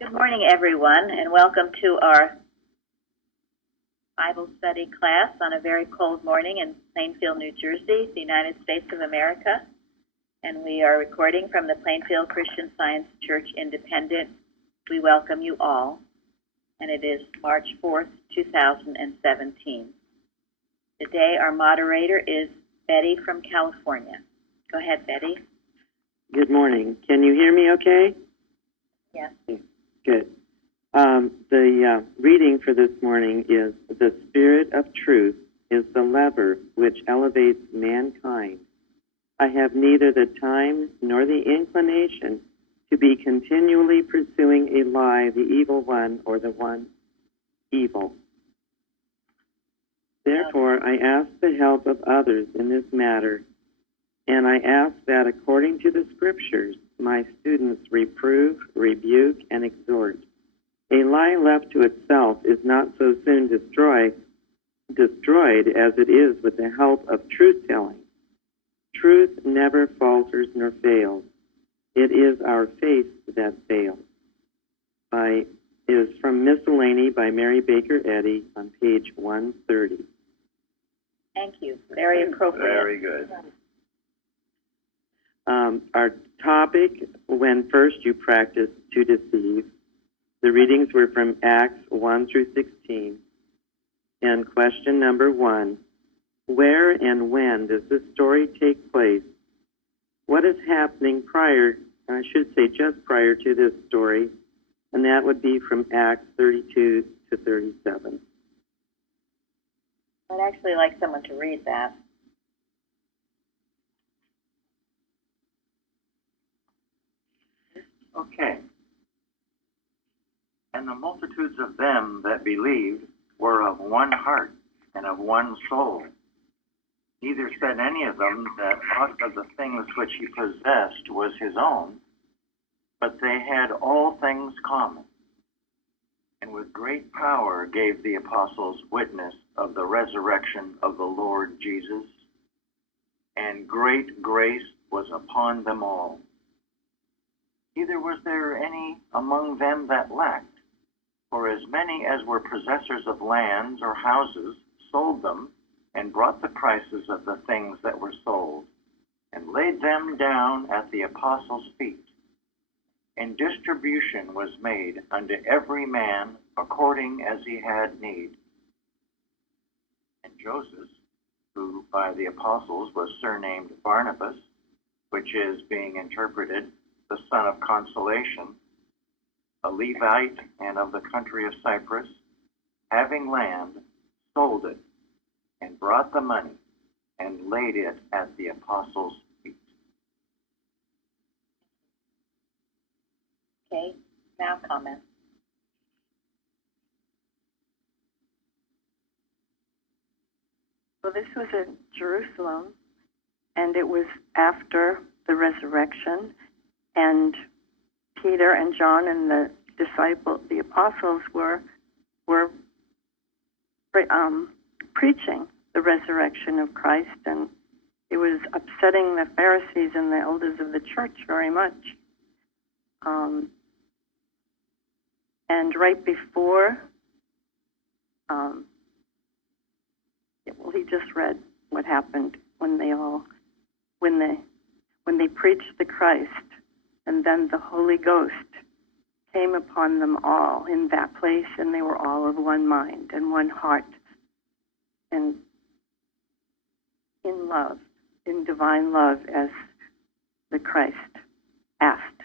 Good morning, everyone, and welcome to our Bible study class on a very cold morning in Plainfield, New Jersey, the United States of America. And we are recording from the Plainfield Christian Science Church Independent. We welcome you all, and it is March 4th, 2017. Today, our moderator is Betty from California. Go ahead, Betty. Good morning. Can you hear me okay? Yes. Good. The reading for this morning is, "The Spirit of Truth is the lever which elevates mankind. I have neither the time nor the inclination to be continually pursuing a lie, the evil one, or the one evil. Therefore, I ask the help of others in this matter, and I ask that according to the Scriptures, my students reprove, rebuke, and exhort. A lie left to itself is not so soon destroyed as it is with the help of truth-telling. Truth never falters nor fails. It is our faith that fails." It is from Miscellany by Mary Baker Eddy on page 130. Thank you. Very appropriate. Very good. Our topic, when first you practice to deceive. The readings were from Acts 1 through 16. And question number 1, where and when does this story take place? What is happening just prior to this story? And that would be from Acts 32 to 37. I'd actually like someone to read that. Okay. "And the multitudes of them that believed were of one heart and of one soul. Neither said any of them that aught of the things which he possessed was his own, but they had all things common. And with great power gave the apostles witness of the resurrection of the Lord Jesus, and great grace was upon them all. Neither was there any among them that lacked, for as many as were possessors of lands or houses sold them, and brought the prices of the things that were sold, and laid them down at the apostles' feet. And distribution was made unto every man according as he had need. And Joseph, who by the apostles was surnamed Barnabas, which is, being interpreted, the son of consolation, a Levite and of the country of Cyprus, having land, sold it, and brought the money, and laid it at the apostles' feet." Okay, now comment. Well, this was in Jerusalem, and it was after the resurrection, and Peter and John and the apostles were preaching the resurrection of Christ, and it was upsetting the Pharisees and the elders of the church very much. And right before, he just read what happened when they preached the Christ, and then the Holy Ghost came upon them all in that place, and they were all of one mind and one heart, and in love, in divine love, as the Christ asked.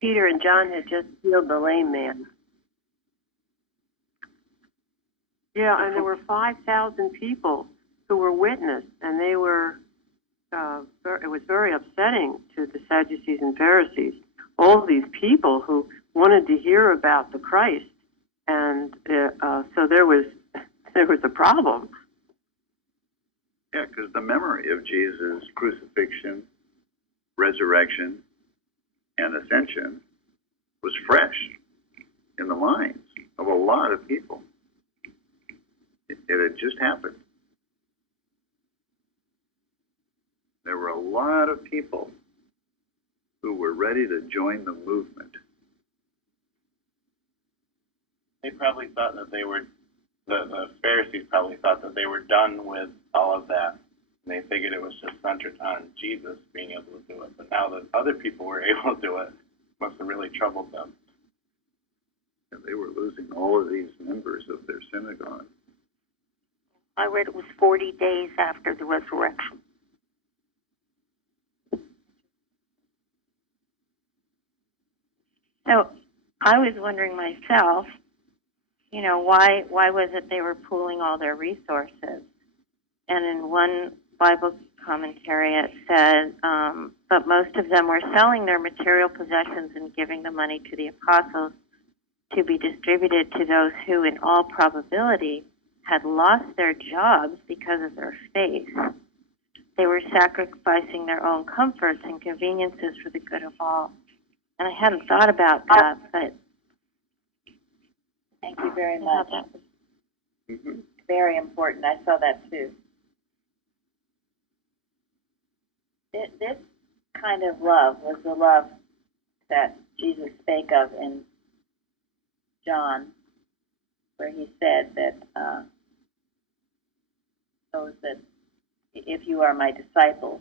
Peter and John had just healed the lame man. Yeah, and there were 5,000 people who were witness, and they were, it was very upsetting to the Sadducees and Pharisees. All these people who wanted to hear about the Christ, and so there was a problem. Yeah, because the memory of Jesus' crucifixion, resurrection, and ascension was fresh in the minds of a lot of people. It had just happened. There were a lot of people ready to join the movement. They probably thought that they were, the Pharisees probably thought that they were done with all of that. And they figured it was just centered on Jesus being able to do it. But now that other people were able to do it, it must have really troubled them. And they were losing all of these members of their synagogue. I read it was 40 days after the resurrection. So I was wondering myself, you know, why was it they were pooling all their resources? And in one Bible commentary it said, but most of them were selling their material possessions and giving the money to the apostles to be distributed to those who, in all probability, had lost their jobs because of their faith. They were sacrificing their own comforts and conveniences for the good of all. And I hadn't thought about that, but Thank you very I much. thought that was Very important. I saw that too. This kind of love was the love that Jesus spake of in John, where he said that those that, if you are my disciples,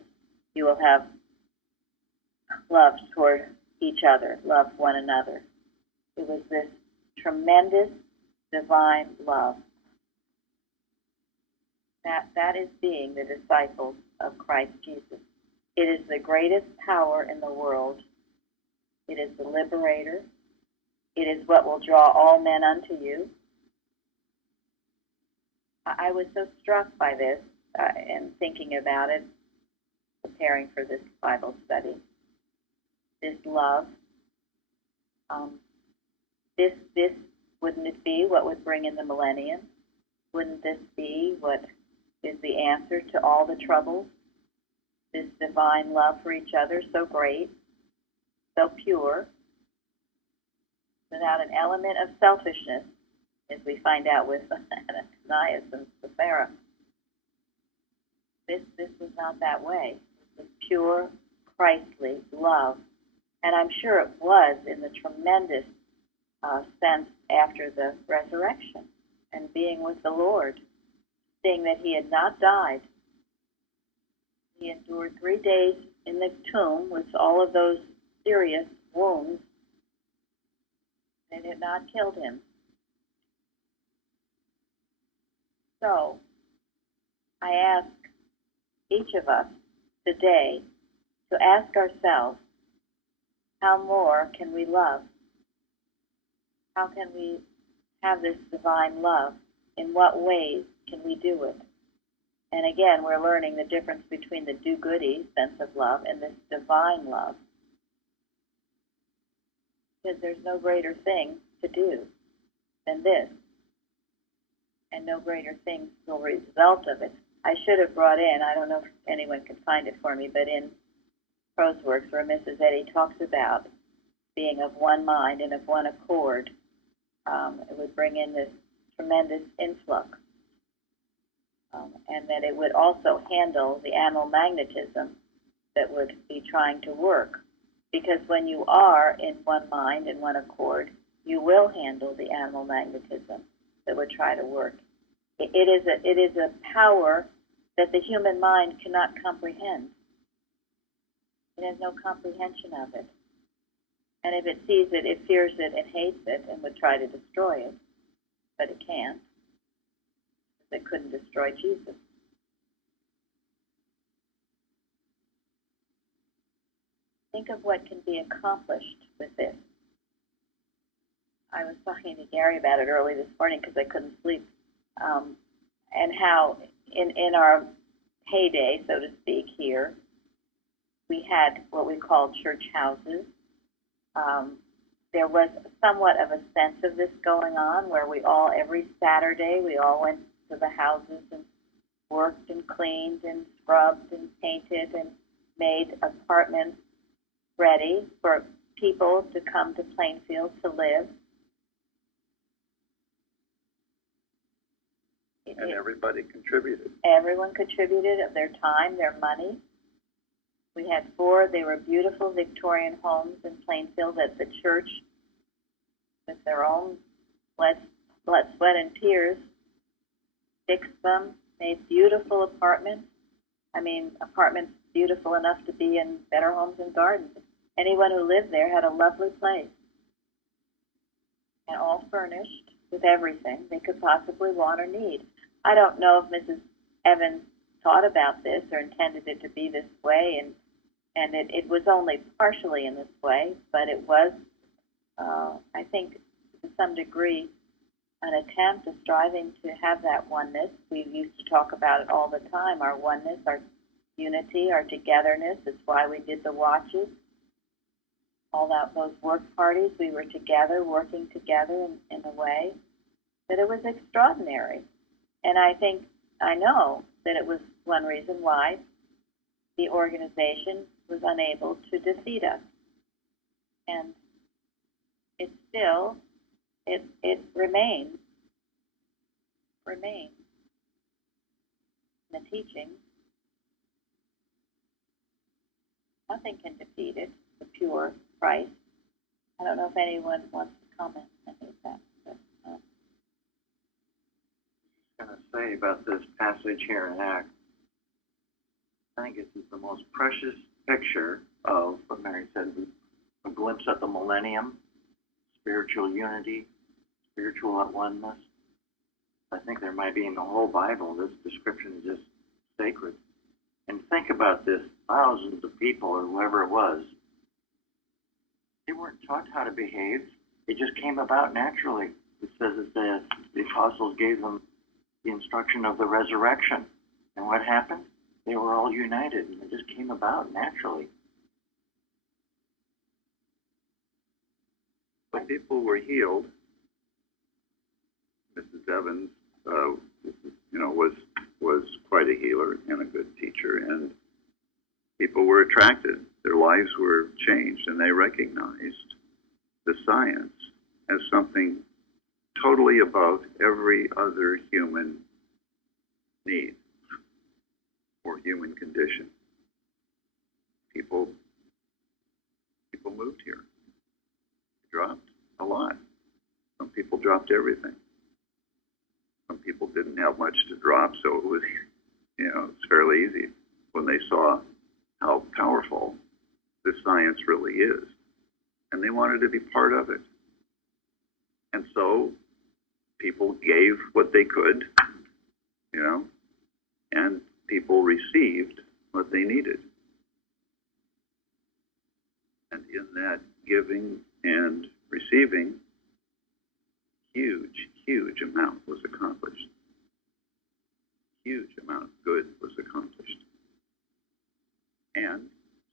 you will have love toward each other, love one another. It was this tremendous divine love. That is being the disciples of Christ Jesus. It is the greatest power in the world. It is the liberator. It is what will draw all men unto you. I was so struck by this and thinking about it, preparing for this Bible study. This love. This wouldn't it be what would bring in the millennium? Wouldn't this be what is the answer to all the troubles? This divine love for each other, so great, so pure, without an element of selfishness, as we find out with Ananias and Sapphira. This was not that way. It was pure, Christly love. And I'm sure it was in the tremendous sense after the resurrection and being with the Lord, seeing that he had not died. He endured 3 days in the tomb with all of those serious wounds. It had not killed him. So, I ask each of us today to ask ourselves, how more can we love? How can we have this divine love? In what ways can we do it? And again, we're learning the difference between the do-goody sense of love and this divine love. Because there's no greater thing to do than this. And no greater thing will result of it. I should have brought in, I don't know if anyone can find it for me, but in Prose Works where Mrs. Eddy talks about being of one mind and of one accord, it would bring in this tremendous influx. And that it would also handle the animal magnetism that would be trying to work. Because when you are in one mind and one accord, you will handle the animal magnetism that would try to work. It is a power that the human mind cannot comprehend. It has no comprehension of it. And if it sees it, it fears it and hates it and would try to destroy it. But it can't. It couldn't destroy Jesus. Think of what can be accomplished with this. I was talking to Gary about it early this morning because I couldn't sleep. And how in our heyday, so to speak, here, we had what we call church houses. There was somewhat of a sense of this going on where we all, every Saturday, we all went to the houses and worked and cleaned and scrubbed and painted and made apartments ready for people to come to Plainfield to live. And everybody contributed. Everyone contributed of their time, their money. We had 4. They were beautiful Victorian homes in Plainfield that the church, with their own blood, sweat, and tears, fixed them, made beautiful apartments. I mean, apartments beautiful enough to be in better homes and gardens. Anyone who lived there had a lovely place, and all furnished with everything they could possibly want or need. I don't know if Mrs. Evans thought about this or intended it to be this way, and it was only partially in this way, but it was, I think, to some degree, an attempt, a striving to have that oneness. We used to talk about it all the time, our oneness, our unity, our togetherness. It's why we did the watches. All that, those work parties, we were together, working together in a way that it was extraordinary. And I know that it was one reason why the organization was unable to defeat us. And it still, it remains in the teaching. Nothing can defeat it, the pure Christ. I don't know if anyone wants to comment on any of that. But, going to say about this passage here in Acts, I think this is the most precious picture of what Mary said, a glimpse at the millennium, spiritual unity, spiritual at oneness. I think there might be in the whole Bible, this description is just sacred. And think about this, thousands of people or whoever it was, they weren't taught how to behave. It just came about naturally. It says that the apostles gave them the instruction of the resurrection. And what happened? They were all united, and it just came about naturally. But people were healed. Mrs. Evans, was quite a healer and a good teacher, and people were attracted. Their lives were changed, and they recognized the science as something totally above every other human need or human condition. People moved here. They dropped a lot. Some people dropped everything. Some people didn't have much to drop, so it was, it's fairly easy when they saw how powerful this science really is. And they wanted to be part of it. And so people gave what they could, and people received what they needed. And in that giving and receiving, huge amount was accomplished. Huge amount of good was accomplished. And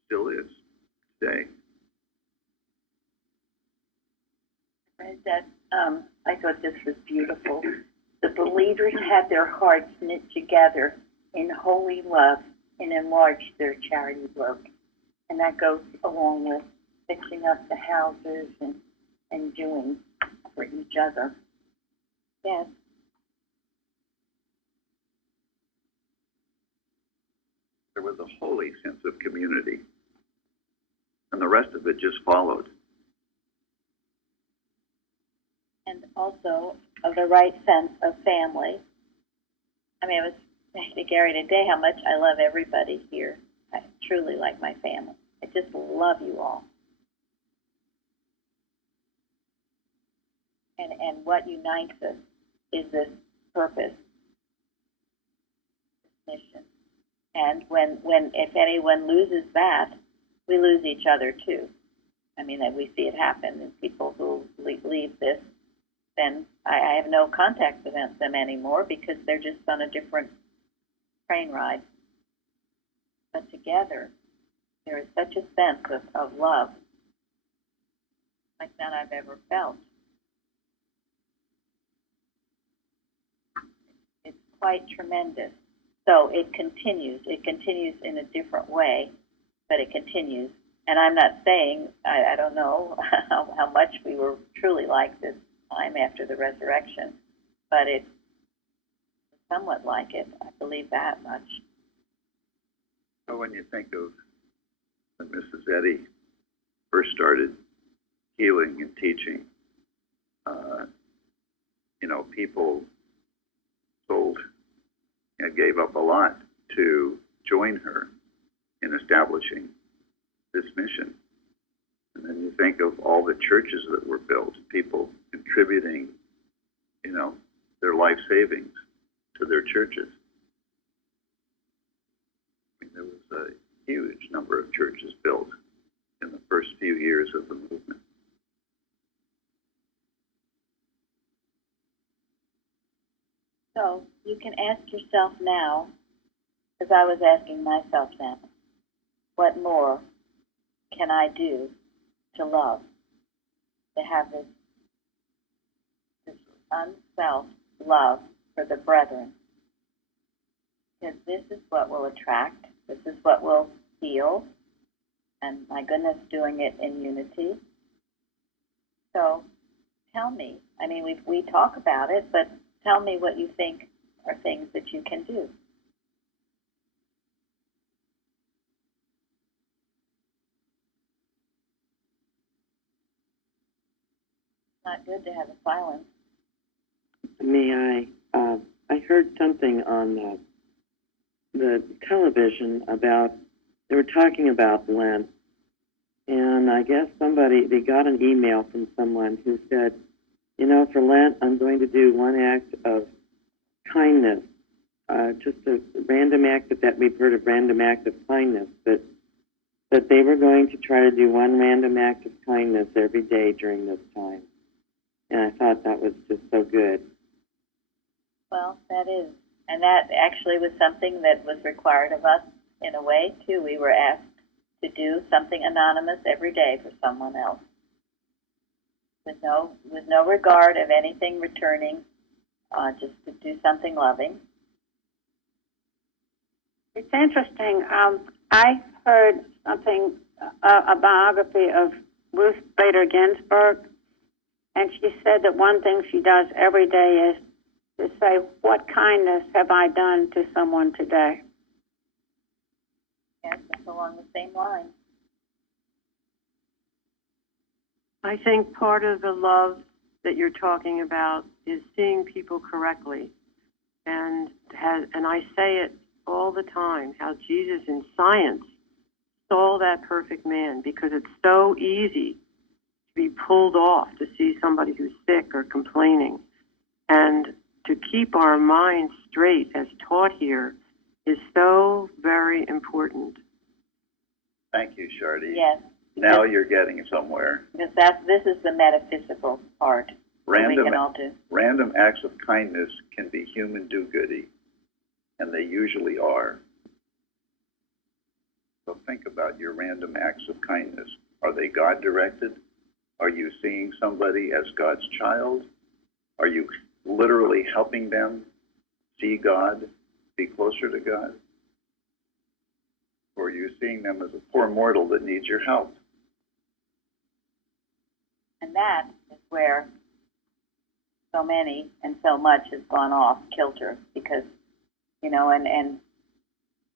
still is today. I read that, I thought this was beautiful. The believers had their hearts knit together in holy love and enlarged their charity work. And that goes along with fixing up the houses and doing for each other. Yes. There was a holy sense of community, and the rest of it just followed. And also of the right sense of family. I mean, I was saying to Gary today how much I love everybody here. I truly like my family. I just love you all. And what unites us is this purpose, this mission. And when if anyone loses that, we lose each other too. I mean, that we see it happen in people who leave this, then I have no contact with them anymore because they're just on a different train ride. But together, there is such a sense of love like none I've ever felt. It's quite tremendous. So it continues. It continues in a different way, but it continues. And I'm not saying, I don't know how much we were truly like this time after the resurrection, but it's somewhat like it. I believe that much. So when you think of when Mrs. Eddy first started healing and teaching, people sold and gave up a lot to join her in establishing this mission. And then you think of all the churches that were built, people contributing, their life savings to their churches. I mean, there was a huge number of churches built in the first few years of the movement. So you can ask yourself now, as I was asking myself now, what more can I do to love, to have this unself love for the brethren? Because this is what will attract, this is what will heal, and my goodness, doing it in unity. So tell me, I mean, we talk about it, but tell me what you think are things that you can do. It's not good to have a silence. May I heard something on the television about, they were talking about Lent, and I guess they got an email from someone who said, for Lent, I'm going to do one act of kindness, just a random act, that we've heard of random act of kindness, but they were going to try to do one random act of kindness every day during this time. And I thought that was just so good. Well, that is. And that actually was something that was required of us in a way, too. We were asked to do something anonymous every day for someone else, with no regard of anything returning, just to do something loving. It's interesting. I heard something, a biography of Ruth Bader Ginsburg, and she said that one thing she does every day is to say, what kindness have I done to someone today? Yes, that's along the same line. I think part of the love that you're talking about is seeing people correctly. And I say it all the time, how Jesus in science saw that perfect man, because it's so easy to be pulled off to see somebody who's sick or complaining. And to keep our minds straight, as taught here, is so very important. Thank you, Shardy. Yes. Now you're getting somewhere. Because this is the metaphysical part that we can all do. Random acts of kindness can be human do-goody, and they usually are. So think about your random acts of kindness. Are they God-directed? Are you seeing somebody as God's child? Are you literally helping them see God, be closer to God? Or are you seeing them as a poor mortal that needs your help? And that is where so many and so much has gone off kilter, because, and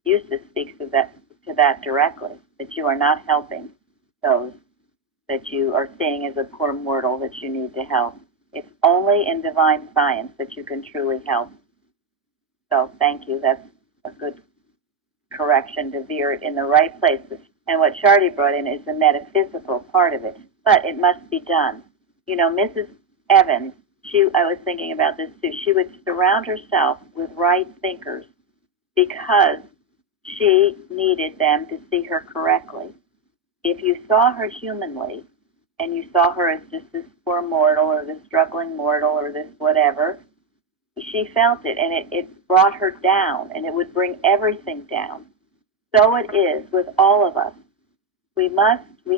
Eustace speaks to that directly, that you are not helping those that you are seeing as a poor mortal that you need to help. It's only in divine science that you can truly help. So thank you. That's a good correction to veer it in the right places. And what Shardy brought in is the metaphysical part of it. But it must be done. Mrs. Evans, I was thinking about this too, she would surround herself with right thinkers because she needed them to see her correctly. If you saw her humanly, and you saw her as just this poor mortal or this struggling mortal or this whatever, she felt it, and it brought her down, and it would bring everything down. So it is with all of us. We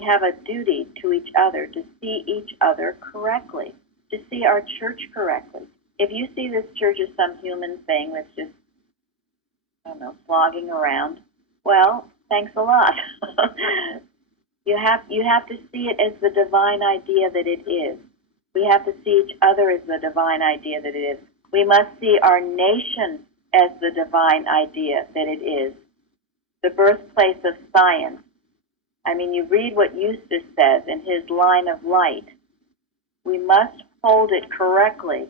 have a duty to each other to see each other correctly, to see our church correctly. If you see this church as some human thing that's just, slogging around, well, thanks a lot. You have to see it as the divine idea that it is. We have to see each other as the divine idea that it is. We must see our nation as the divine idea that it is. The birthplace of science, I mean, you read what Eustace says in his line of light. We must hold it correctly,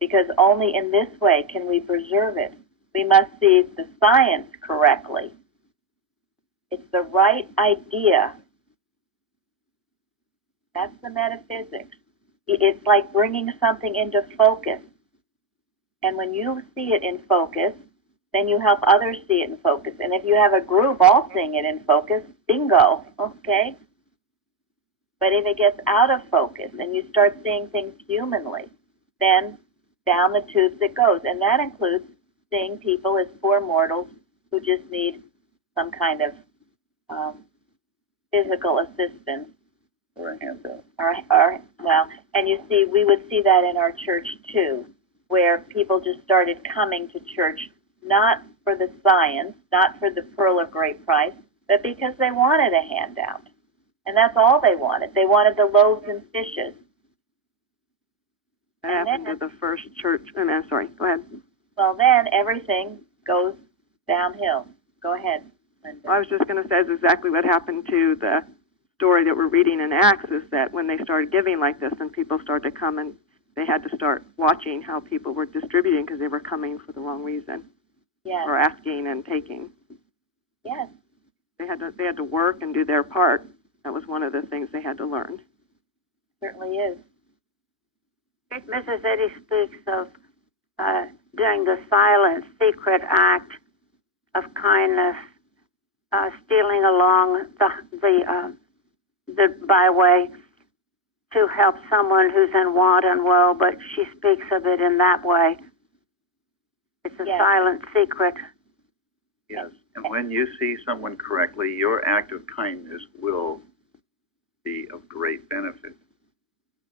because only in this way can we preserve it. We must see the science correctly. It's the right idea. That's the metaphysics. It's like bringing something into focus. And when you see it in focus, then you help others see it in focus. And if you have a group all seeing it in focus, bingo, okay? But if it gets out of focus and you start seeing things humanly, then down the tubes it goes. And that includes seeing people as poor mortals who just need some kind of physical assistance. Or a handout. Well, and you see, we would see that in our church too, where people just started coming to church not for the science, not for the pearl of great price, but because they wanted a handout. And that's all they wanted. They wanted the loaves and fishes. That happened to the first church. I'm sorry, go ahead. Well, then everything goes downhill. Go ahead, Linda. I was just going to say is exactly what happened to the story that we're reading in Acts, is that when they started giving like this and people started to come, and they had to start watching how people were distributing because they were coming for the wrong reason. Yes. Or asking and taking. Yes. They had to work and do their part. That was one of the things they had to learn. Certainly is. Mrs. Eddy speaks of doing the silent, secret act of kindness, stealing along the byway to help someone who's in want and woe, but she speaks of it in that way. It's a silent secret. Yes, and when you see someone correctly, your act of kindness will be of great benefit,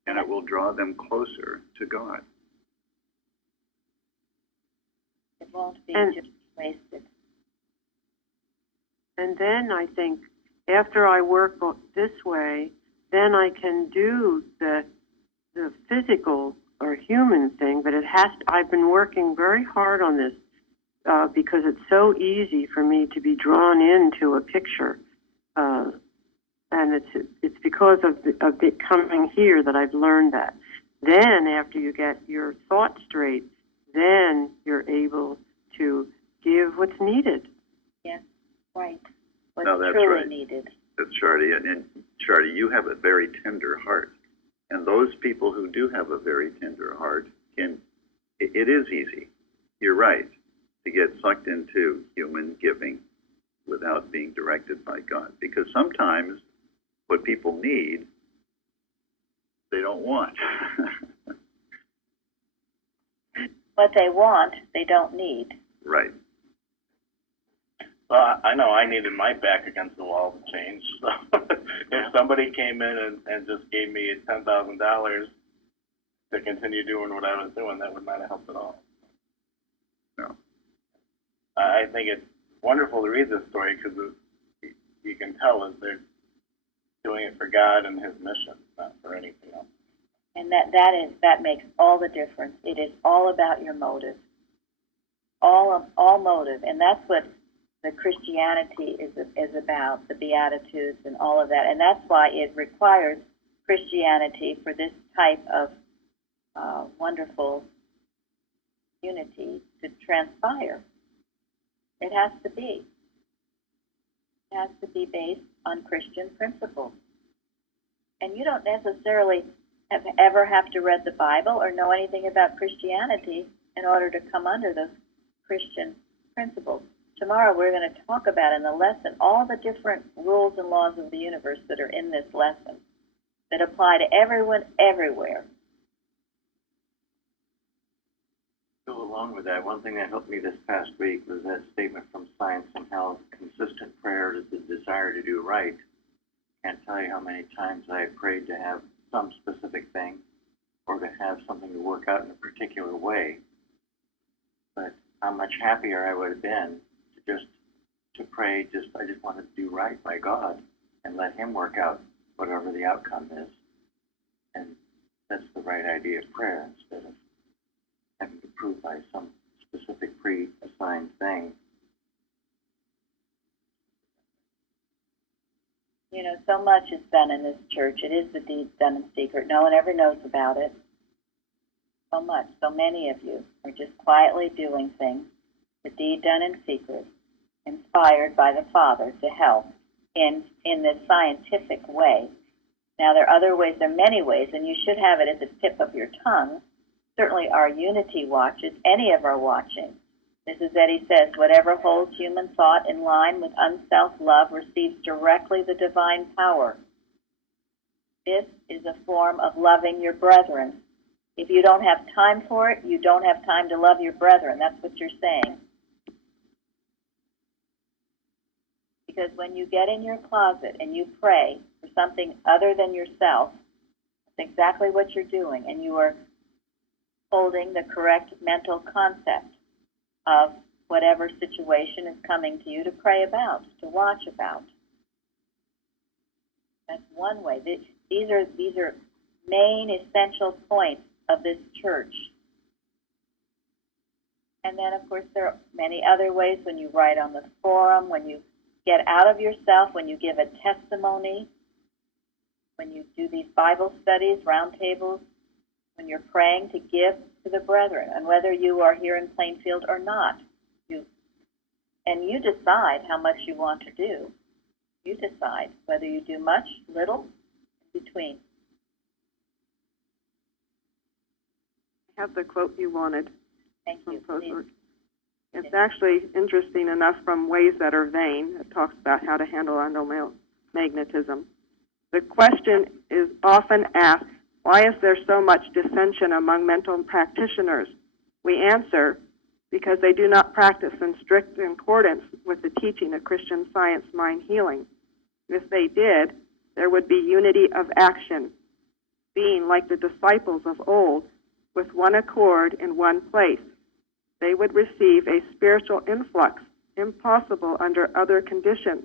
and it will draw them closer to God. It won't be just wasted. And then I think after I work this way, then I can do the physical or human thing, but I've been working very hard on this because it's so easy for me to be drawn into a picture, and it's because of the coming here that I've learned that. Then after you get your thoughts straight, then you're able to give what's needed. Yes, right. What's No, that's truly right. needed. That's Shardy, and Shardy, you have a very tender heart, and those people who do have a very tender heart it is easy. You're right, to get sucked into human giving without being directed by God, because sometimes what people need, they don't want. What they want, they don't need. Right. Well, I know I needed my back against the wall to change. So if somebody came in and just gave me $10,000 to continue doing what I was doing, that would not have helped at all. No. I think it's wonderful to read this story because you can tell that they're doing it for God and His mission, not for anything else. And that makes all the difference. It is all about your motive. All motive, and that's what the Christianity is about, the Beatitudes and all of that. And that's why it requires Christianity for this type of wonderful unity to transpire. It has to be. It has to be based on Christian principles. And you don't necessarily ever have to read the Bible or know anything about Christianity in order to come under those Christian principles. Tomorrow we're going to talk about in the lesson all the different rules and laws of the universe that are in this lesson that apply to everyone, everywhere. Go along with that, one thing that helped me this past week was that statement from Science and Health: consistent prayer is the desire to do right. Can't tell you how many times I prayed to have some specific thing or to have something to work out in a particular way. But how much happier I would have been to pray, I just wanted to do right by God and let Him work out whatever the outcome is. And that's the right idea of prayer, instead of having to prove by some specific pre-assigned thing. You know, so much is done in this church. It is the deeds done in secret. No one ever knows about it. So much. So many of you are just quietly doing things, the deed done in secret, inspired by the Father to help in this scientific way. Now, there are other ways, there are many ways, and you should have it at the tip of your tongue. Certainly our unity watches, any of our watching. Mrs. Eddy says, whatever holds human thought in line with unself love receives directly the divine power. This is a form of loving your brethren. If you don't have time for it, you don't have time to love your brethren. That's what you're saying. Because when you get in your closet and you pray for something other than yourself, that's exactly what you're doing, and you are holding the correct mental concept of whatever situation is coming to you to pray about, to watch about. That's one way. These are main essential points of this church. And then, of course, there are many other ways when you write on the forum, when you get out of yourself, when you give a testimony, when you do these Bible studies, roundtables, when you're praying to give to the brethren, and whether you are here in Plainfield or not. You decide how much you want to do. You decide whether you do much, little, in between. I have the quote you wanted. Thank you. It's actually interesting enough from Ways That Are Vain. It talks about how to handle endomagnetism. The question is often asked, why is there so much dissension among mental practitioners? We answer, because they do not practice in strict accordance with the teaching of Christian Science mind healing. If they did, there would be unity of action, being like the disciples of old, with one accord in one place. They would receive a spiritual influx impossible under other conditions,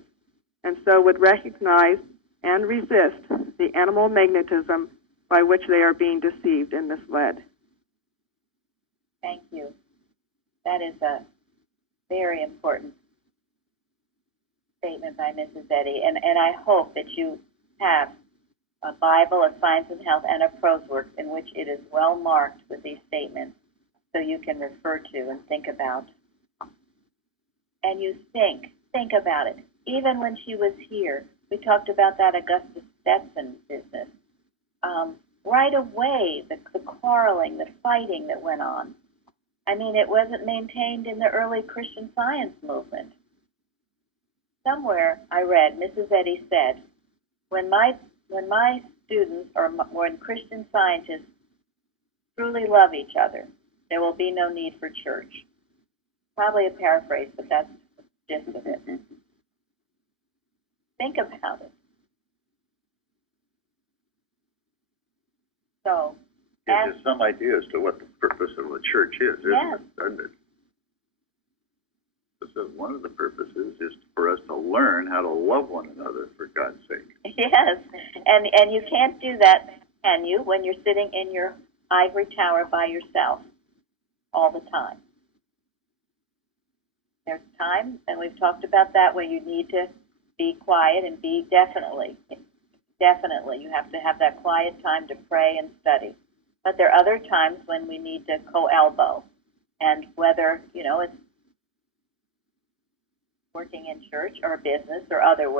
and so would recognize and resist the animal magnetism by which they are being deceived and misled. Thank you. That is a very important statement by Mrs. Eddy, and I hope that you have a Bible, a Science and Health, and a prose work in which it is well marked with these statements so you can refer to and think about. And you think about it. Even when she was here, we talked about that Augustus Stetson business. Right away, the quarreling, the fighting that went on. I mean, it wasn't maintained in the early Christian Science movement. Somewhere I read, Mrs. Eddy said, when my students or when Christian scientists truly love each other, there will be no need for church. Probably a paraphrase, but that's the gist of it. Think about it. So, Gives you some idea as to what the purpose of the church is, isn't it? Doesn't it? So one of the purposes is for us to learn how to love one another, for God's sake. Yes, and you can't do that, can you, when you're sitting in your ivory tower by yourself all the time. There's times, and we've talked about that, where you need to be quiet and be definitely, you have to have that quiet time to pray and study. But there are other times when we need to co-elbow, and whether, it's working in church or business or other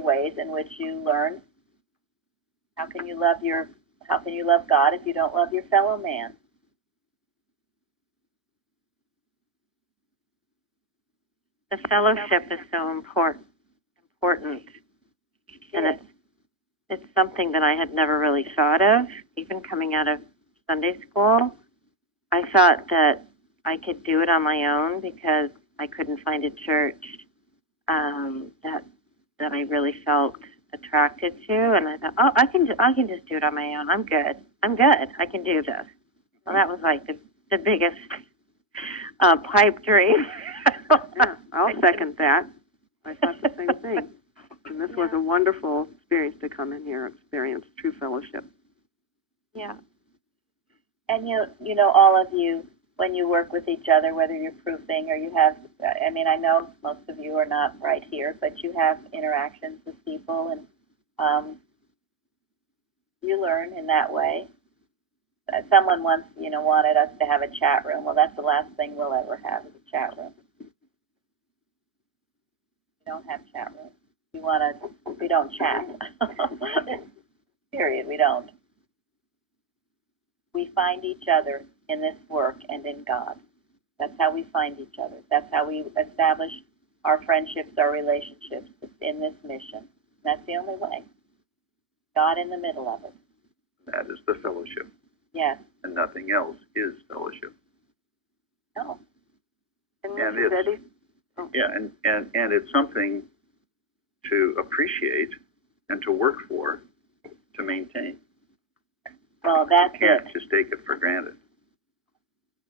ways in which you learn how can you love God if you don't love your fellow man. The fellowship is so important, and it's something that I had never really thought of, even coming out of Sunday school. I thought that I could do it on my own because I couldn't find a church that I really felt attracted to, and I thought, I can just do it on my own. I'm good. I can do this. Well, that was like the biggest pipe dream. Yeah, I'll second that. I thought the same thing. And this was a wonderful experience to come in here and experience true fellowship. Yeah. And all of you, when you work with each other, whether you're proofing or you have, I know most of you are not right here, but you have interactions with people, and You learn in that way. Someone once, wanted us to have a chat room. Well, that's the last thing we'll ever have is a chat room. We don't have chat rooms. We don't chat. Period, we don't. We find each other in this work and in God. That's how we find each other. That's how we establish our friendships, our relationships. It's in this mission. That's the only way. God in the middle of it. That is the fellowship. Yes. And nothing else is fellowship. No. And it's, yeah, and it's something to appreciate and to work for, to maintain. Well, that's you can't it. Just take it for granted.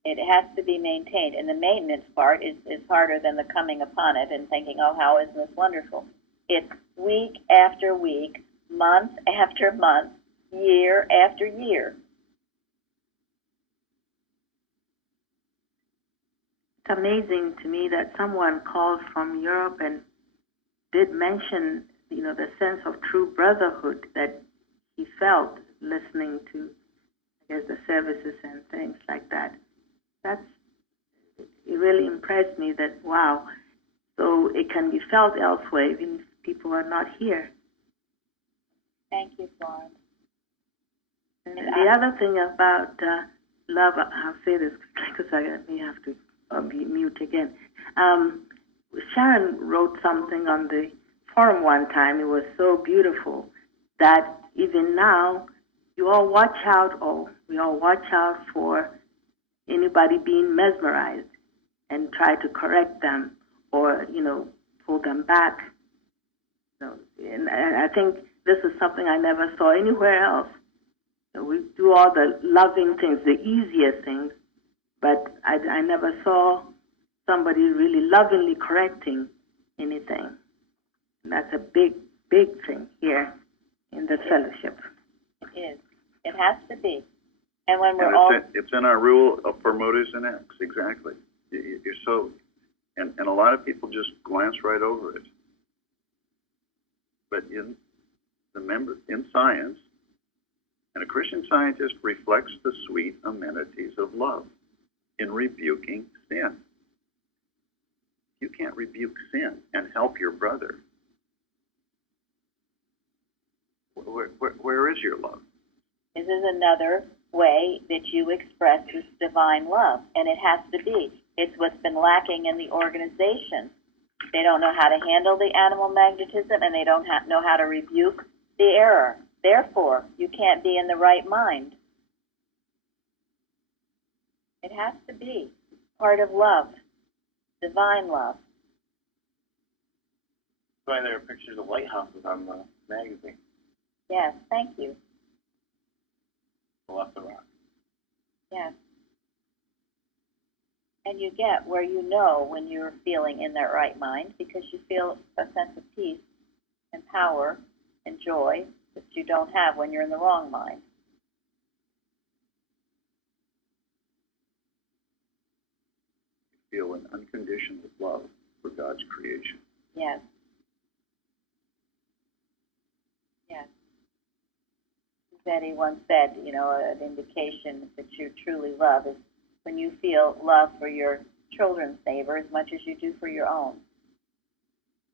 It has to be maintained, and the maintenance part is harder than the coming upon it and thinking, oh, how isn't this wonderful? It's week after week, month after month, year after year. It's amazing to me that someone called from Europe and did mention, the sense of true brotherhood that he felt listening to, the services and things like that. It really impressed me that, wow, so it can be felt elsewhere, even if people are not here. Thank you, Florence. And the other thing about love, I'll say this because I may have to be mute again. Sharon wrote something on the forum one time. It was so beautiful that even now, we all watch out for anybody being mesmerized and try to correct them or, pull them back. And I think this is something I never saw anywhere else. We do all the loving things, the easiest things, but I never saw somebody really lovingly correcting anything. And that's a big, big thing here in this fellowship. It is. It has to be. And when it's in our rule for motives and acts, exactly. You're so, and a lot of people just glance right over it. But in science, and a Christian scientist reflects the sweet amenities of love in rebuking sin. You can't rebuke sin and help your brother. Where is your love? This is another way that you express this divine love, and it has to be. It's what's been lacking in the organization. They don't know how to handle the animal magnetism, and they don't know how to rebuke the error. Therefore, you can't be in the right mind. It has to be part of love, divine love. That's why there are pictures of lighthouses on the magazine. Yes, thank you. Off the rock. Yes. And you get where you know when you're feeling in that right mind because you feel a sense of peace and power and joy that you don't have when you're in the wrong mind. You feel an unconditional love for God's creation. Yes. Yes. Betty once said, an indication that you truly love is when you feel love for your children's neighbor as much as you do for your own.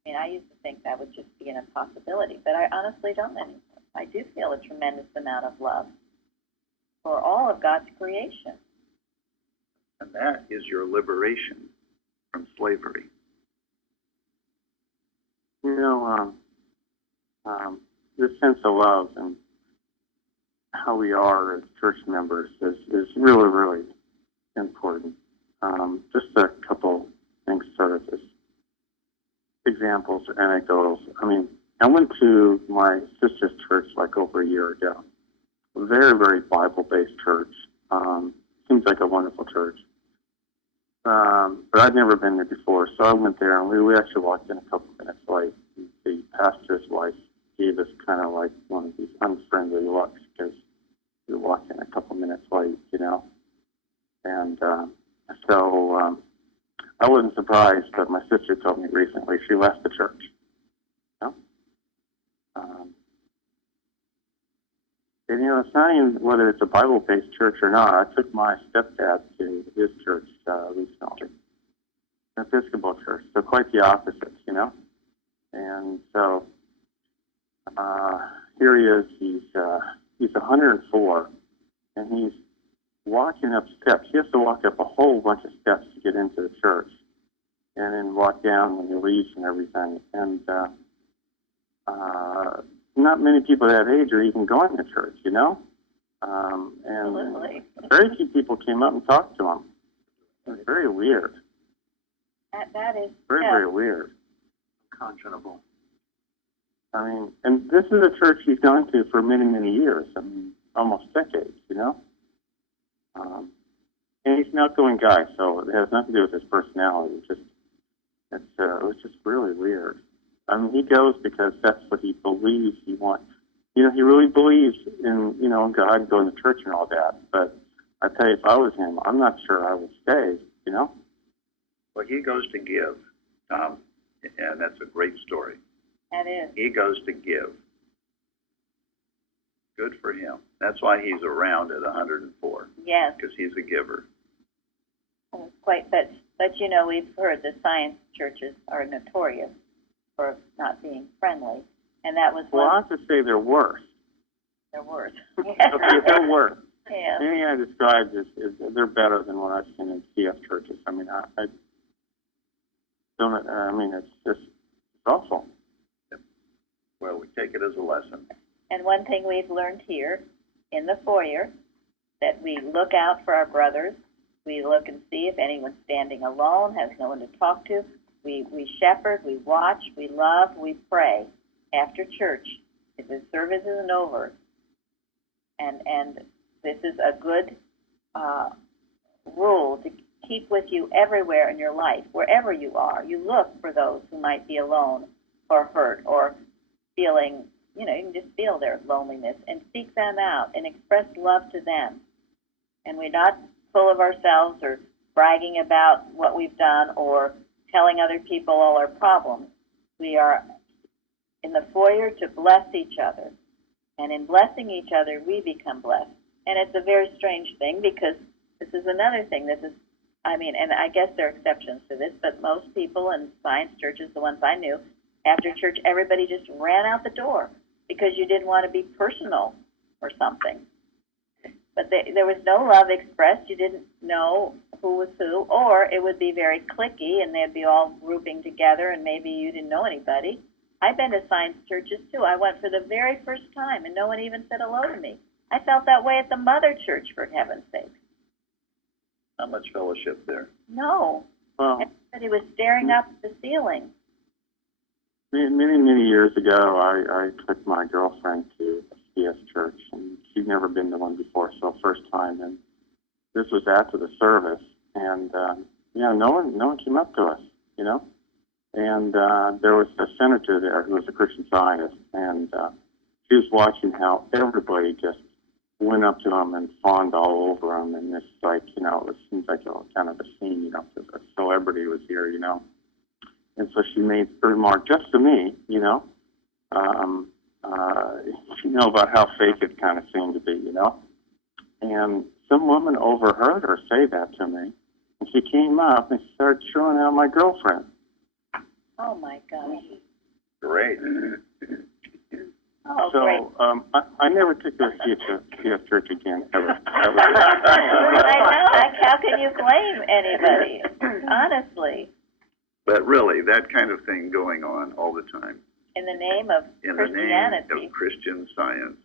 I mean, I used to think that would just be an impossibility, but I honestly don't anymore. I do feel a tremendous amount of love for all of God's creation. And that is your liberation from slavery. This sense of love and how we are as church members is really, really important. Just a couple things, sort of just examples or anecdotals. I went to my sister's church like over a year ago. A very, very Bible-based church. Seems like a wonderful church. But I'd never been there before, so I went there, and we actually walked in a couple minutes late. The pastor's wife gave us kind of like one of these unfriendly looks because we walked in a couple minutes late, And so I wasn't surprised, but my sister told me recently she left the church. And, you know, it's not even whether it's a Bible-based church or not. I took my stepdad to his church recently, an Episcopal church. So quite the opposite, you know. And so here he is. He's 104, and he's walking up steps. He has to walk up a whole bunch of steps to get into the church, and then walk down when he leaves and everything. And not many people that age are even going to church, you know. And Absolutely. very few people came up and talked to him. It was very weird. That is Very, yeah. very weird. Unconscionable. I mean, and this is a church he's gone to for many, many years. I mean, almost decades, you know. And he's an outgoing guy, so it has nothing to do with his personality. It was just really weird. I mean, he goes because that's what he believes he wants. You know, he really believes in, you know, God and going to church and all that. But I tell you, if I was him, I'm not sure I would stay, you know. Well, he goes to give, Tom, and that's a great story. That is. He goes to give. Good for him. That's why he's around at 104, Yes. because he's a giver. Quite, but you know, we've heard the science churches are notorious for not being friendly, and that was Well, I one have to say they're worse. of their words. Okay, they're worse. Yeah. Anything I described is they're better than what I've seen in CF churches. I mean, I don't. I mean, it's just awful. Well, we take it as a lesson. And one thing we've learned here in the foyer, that we look out for our brothers. We look and see if anyone's standing alone, has no one to talk to. We shepherd, we watch, we love, we pray after church if the service isn't over. And this is a good rule to keep with you everywhere in your life, wherever you are. You look for those who might be alone or hurt or feeling, you know, you can just feel their loneliness and seek them out and express love to them. And we're not full of ourselves or bragging about what we've done or telling other people all our problems. We are in the foyer to bless each other. And in blessing each other, we become blessed. And it's a very strange thing because this is another thing. This is, I mean, and I guess there are exceptions to this, but most people in science churches, the ones I knew, after church, everybody just ran out the door because you didn't want to be personal or something. But there was no love expressed. You didn't know who was who, or it would be very cliquey, and they'd be all grouping together, and maybe you didn't know anybody. I've been to science churches, too. I went for the very first time, and no one even said hello to me. I felt that way at the mother church, for heaven's sake. Not much fellowship there. No. Well, Everybody was staring up at the ceiling. many, many years ago, I took my girlfriend to a CS church, and she'd never been to one before, so first time. And this was after the service, and yeah, no one came up to us, you know. And there was a senator there who was a Christian Zionist, and she was watching how everybody just went up to him and fawned all over him, and this, like, you know, it seems like a kind of a scene, you know, because a celebrity was here, you know. And so she made a remark just to me, you know, about how fake it kind of seemed to be, you know. And some woman overheard her say that to me, and she came up and started showing out my girlfriend. Oh, my gosh. Great. Oh, So great. I never took her to CF church again, ever. That was I know. How can you blame anybody? Honestly. But really, that kind of thing going on all the time In the name of in the Christianity. name of Christian Science.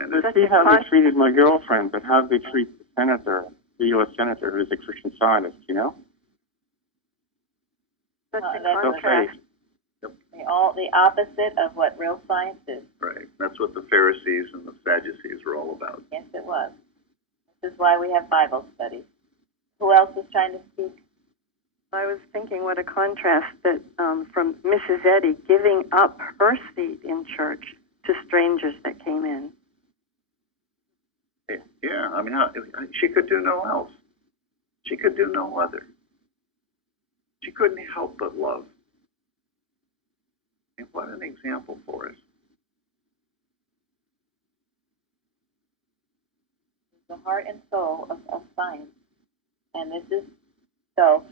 And But see how they treated my girlfriend, but how did they treat the senator, the U.S. senator, who's a Christian Zionist, you know? Such a that's contrast. the opposite of what real science is. right, that's what the Pharisees and the Sadducees were all about. Yes, it was. This is why we have Bible studies. Who else is trying to speak? I was thinking what a contrast that from Mrs. Eddy giving up her seat in church to strangers that came in. Yeah, I mean, she could do no else. She could do no other. She couldn't help but love. And what an example for us. The heart and soul of science. And this is, so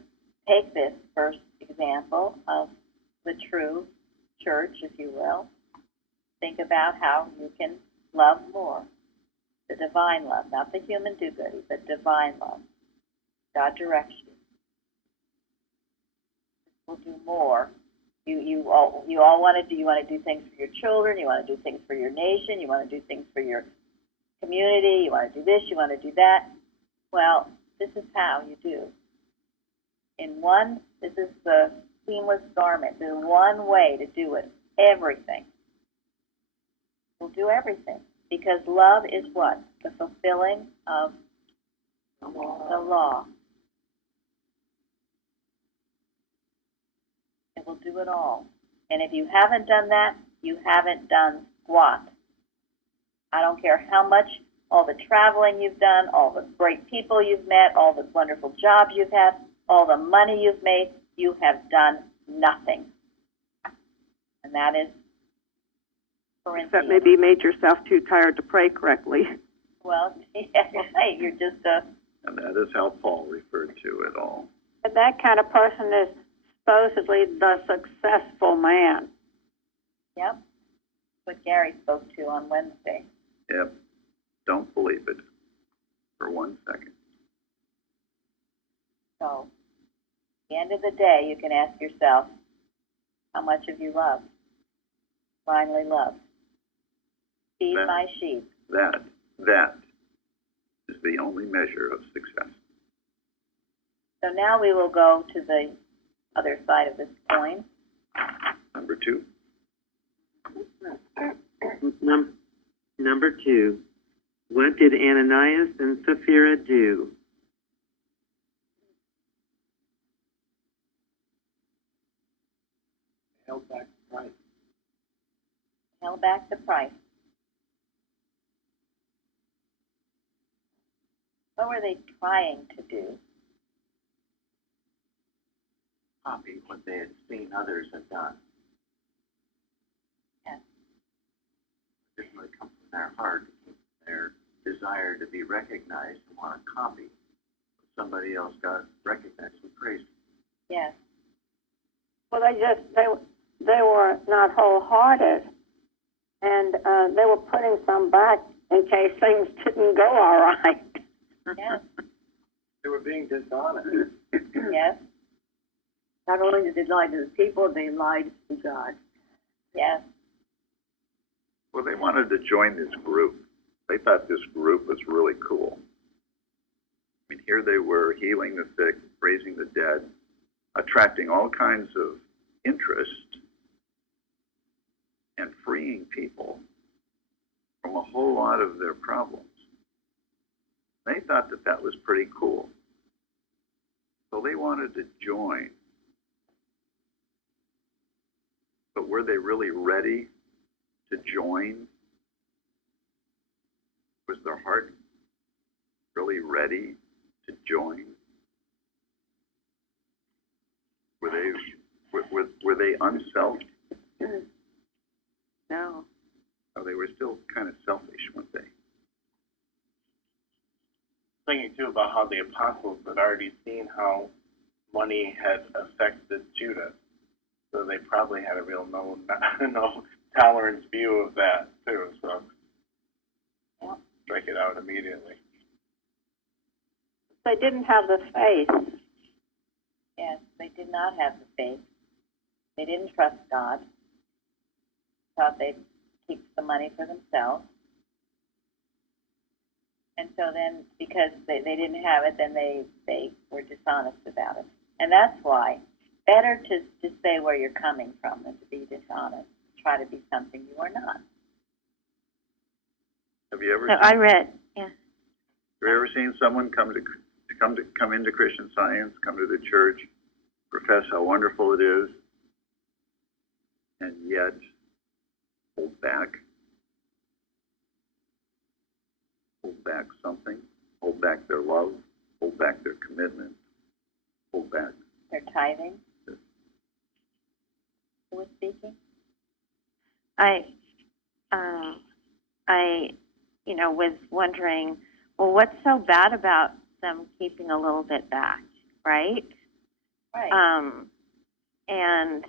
take this first example of the true church, if you will. Think about how you can love more. The divine love, not the human do-goody, but divine love. God directs you. Will do more. You all want to do. You want to do things for your children. You want to do things for your nation. You want to do things for your community. You want to do this. You want to do that. Well, this is how you do. This is the seamless garment. There's one way to do it. Everything. We'll do everything. Because love is what? The fulfilling of the law. It will do it all. And if you haven't done that, you haven't done squat. I don't care how much, all the traveling you've done, all the great people you've met, all the wonderful jobs you've had, all the money you've made, you have done nothing. And that is Corinthians. Except maybe you made yourself too tired to pray correctly. Well, yeah, right. You're just And that is how Paul referred to it all. And that kind of person is supposedly the successful man. Yep. What Gary spoke to on Wednesday. Yep. Don't believe it for 1 second. So, at the end of the day, you can ask yourself, how much have you loved? Finally loved. Feed my sheep. That is the only measure of success. So now we will go to the other side of this coin. Number 2. Number 2. What did Ananias and Sapphira do? Held back the price. Held back the price. What were they trying to do? Copy what they had seen others have done. Yes. It didn't really come from their heart. It came from their desire to be recognized and want to copy. Somebody else got recognized and praised. Yes. Well, they were not wholehearted, and they were putting some back in case things didn't go all right. Yes. They were being dishonest. Yes. Not only did they lie to the people, they lied to God. Yes. Well, they wanted to join this group. They thought this group was really cool. I mean, here they were healing the sick, raising the dead, attracting all kinds of interest, and freeing people from a whole lot of their problems. They thought that that was pretty cool. So they wanted to join. But were they really ready to join? Was their heart really ready to join? Were they unselfish? No. Oh, they were still kind of selfish, weren't they? Thinking too about how the apostles had already seen how money had affected Judas, so they probably had a real no tolerance view of that too. So strike it out immediately. They didn't have the faith. Yes. They did not have the faith. They didn't trust God. Thought they'd keep the money for themselves. And so then, because they didn't have it, then they were dishonest about it. And that's why, better to say where you're coming from than to be dishonest. Try to be something you are not. Have you ever? So I read, yeah. Have you ever seen someone come into Christian Science, come to the church, profess how wonderful it is, and yet hold back something, hold back their love, hold back their commitment, hold back Their tithing. Who was speaking? I was wondering well, what's so bad about them keeping a little bit back, right? Right. And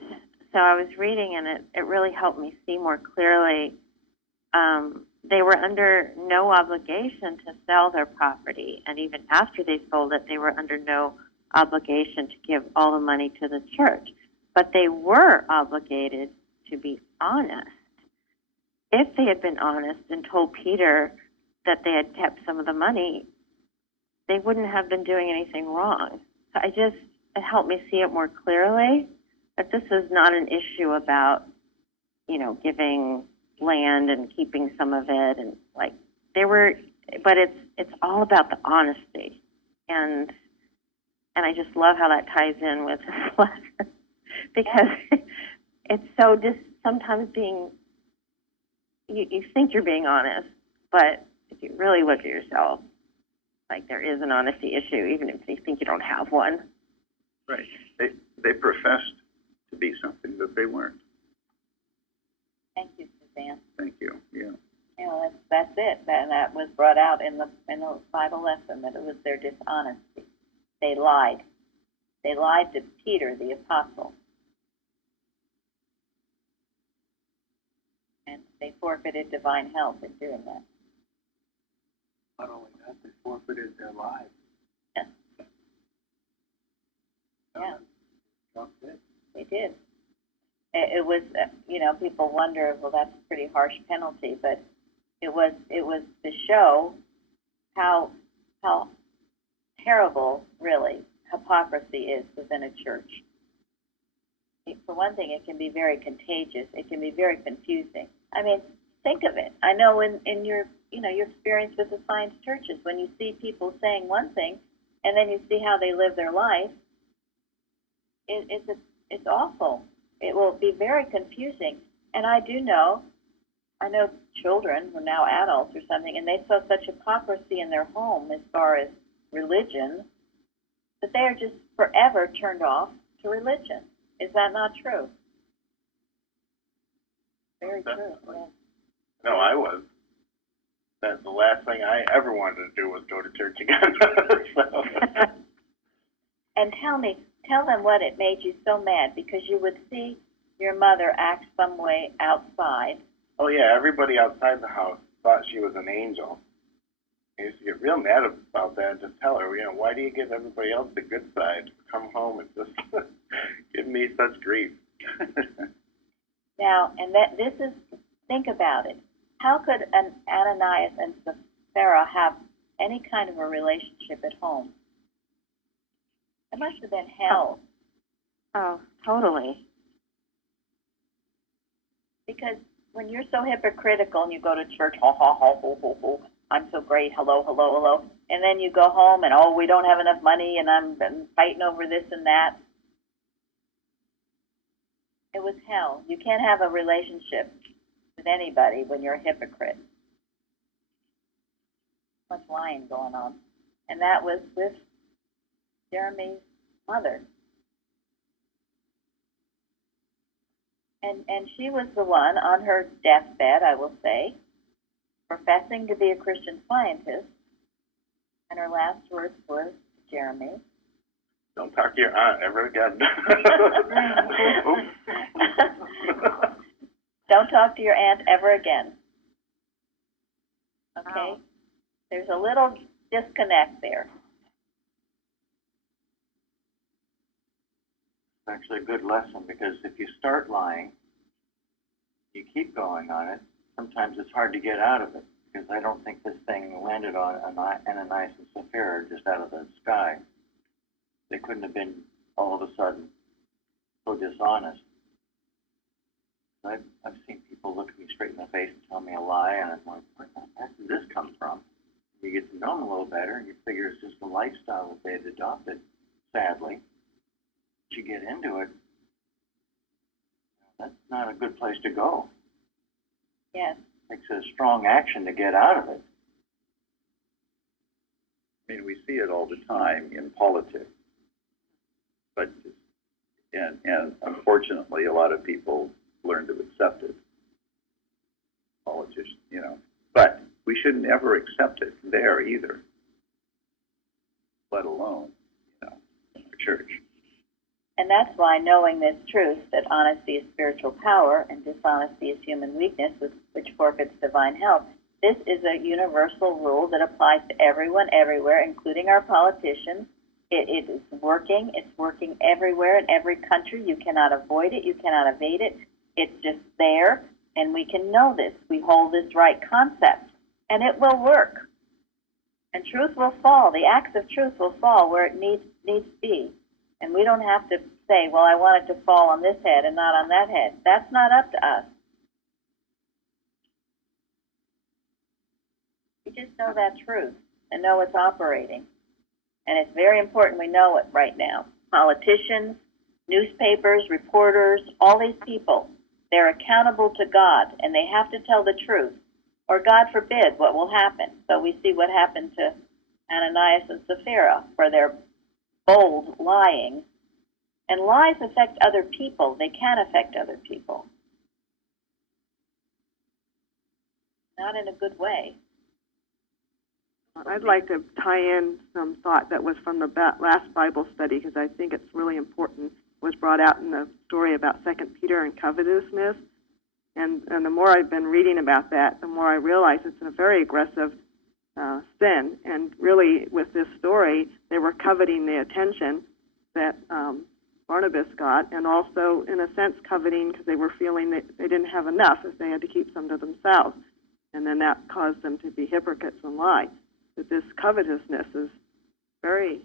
so I was reading, and it really helped me see more clearly. They were under no obligation to sell their property, and even after they sold it, they were under no obligation to give all the money to the church. But they were obligated to be honest. If they had been honest and told Peter that they had kept some of the money, they wouldn't have been doing anything wrong. So it helped me see it more clearly, that this is not an issue about, giving land and keeping some of it, and but it's all about the honesty. And I just love how that ties in with this letter, because it's so just sometimes you think you're being honest, but if you really look at yourself, like there is an honesty issue, even if you think you don't have one. Right. They professed to be something that they weren't. Thank you, Suzanne. Thank you. Yeah. Yeah, that's it. That was brought out in the Bible lesson, that it was their dishonesty. They lied. They lied to Peter, the apostle. And they forfeited divine help in doing that. Not only that, they forfeited their lives. Yeah. Yeah. They did. It was, people wonder, well, that's a pretty harsh penalty, but it was to show how terrible, really, hypocrisy is within a church. For one thing, it can be very contagious. It can be very confusing. I mean, think of it. I know in your your experience with the science churches, when you see people saying one thing and then you see how they live their life, it's awful. It will be very confusing. And I know children who are now adults or something, and they saw such hypocrisy in their home as far as religion, that they are just forever turned off to religion. Is that not true? Very true. Yeah. No, I was. That's the last thing I ever wanted to do was go to church again. So. And tell them what it made you so mad, because you would see your mother act some way outside. Oh yeah, everybody outside the house thought she was an angel. I used to get real mad about that and just tell her, why do you give everybody else the good side? Come home and just give me such grief. Now, and this is, think about it. How could an Ananias and Sapphira have any kind of a relationship at home? It must have been hell. Oh, totally. Because when you're so hypocritical and you go to church, ha, ha, ha, ho, ho, ho, I'm so great, hello, hello, hello, and then you go home and, oh, we don't have enough money and I'm fighting over this and that. It was hell. You can't have a relationship with anybody when you're a hypocrite. Much lying going on. And that was with Jeremy's mother. And she was the one on her deathbed, I will say, professing to be a Christian Scientist, and her last words were to Jeremy, "Don't talk to your aunt ever again." Don't talk to your aunt ever again. Okay? Oh. There's a little disconnect there. It's actually a good lesson, because if you start lying, you keep going on it, sometimes it's hard to get out of it, because I don't think this thing landed on Ananias and Sapphira just out of the sky. They couldn't have been all of a sudden so dishonest. I've seen people look at me straight in the face and tell me a lie, and I'm like, where the heck did this come from? You get to know them a little better, and you figure it's just a lifestyle that they had adopted, sadly. But you get into it, that's not a good place to go. Yes. It takes a strong action to get out of it. I mean, we see it all the time in politics. But, and unfortunately, a lot of people learn to accept it. Politicians, But we shouldn't ever accept it there either, let alone, in the church. And that's why knowing this truth, that honesty is spiritual power and dishonesty is human weakness, which forfeits divine help, this is a universal rule that applies to everyone, everywhere, including our politicians. It is working. It's working everywhere in every country. You cannot avoid it. You cannot evade it. It's just there, and we can know this. We hold this right concept, and it will work. And truth will fall. The axe of truth will fall where it needs to be. And we don't have to say, well, I want it to fall on this head and not on that head. That's not up to us. We just know that truth and know it's operating. And it's very important we know it right now. Politicians, newspapers, reporters, all these people, they're accountable to God, and they have to tell the truth. Or God forbid, what will happen? So we see what happened to Ananias and Sapphira for their bold lying. And lies affect other people. They can affect other people. Not in a good way. I'd like to tie in some thought that was from the last Bible study, because I think it's really important. It was brought out in the story about 2 Peter and covetousness. And the more I've been reading about that, the more I realize it's a very aggressive sin. And really, with this story, they were coveting the attention that Barnabas got, and also, in a sense, coveting because they were feeling that they didn't have enough if they had to keep some to themselves. And then that caused them to be hypocrites and lie. That this covetousness is very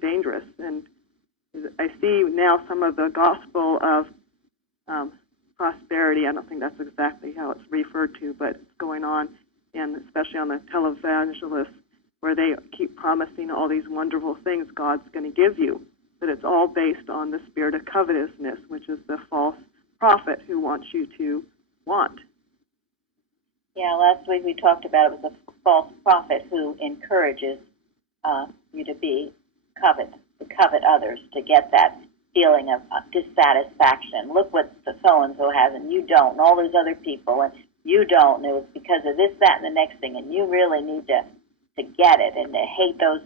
dangerous. And I see now some of the gospel of prosperity. I don't think that's exactly how it's referred to, but it's going on, and especially on the televangelists, where they keep promising all these wonderful things God's going to give you. But it's all based on the spirit of covetousness, which is the false prophet who wants you to want. Yeah, last week we talked about it was a false prophet who encourages you to covet others, to get that feeling of dissatisfaction. Look what the so-and-so has and you don't, and all those other people, and you don't, and it was because of this, that, and the next thing, and you really need to get it, and to hate those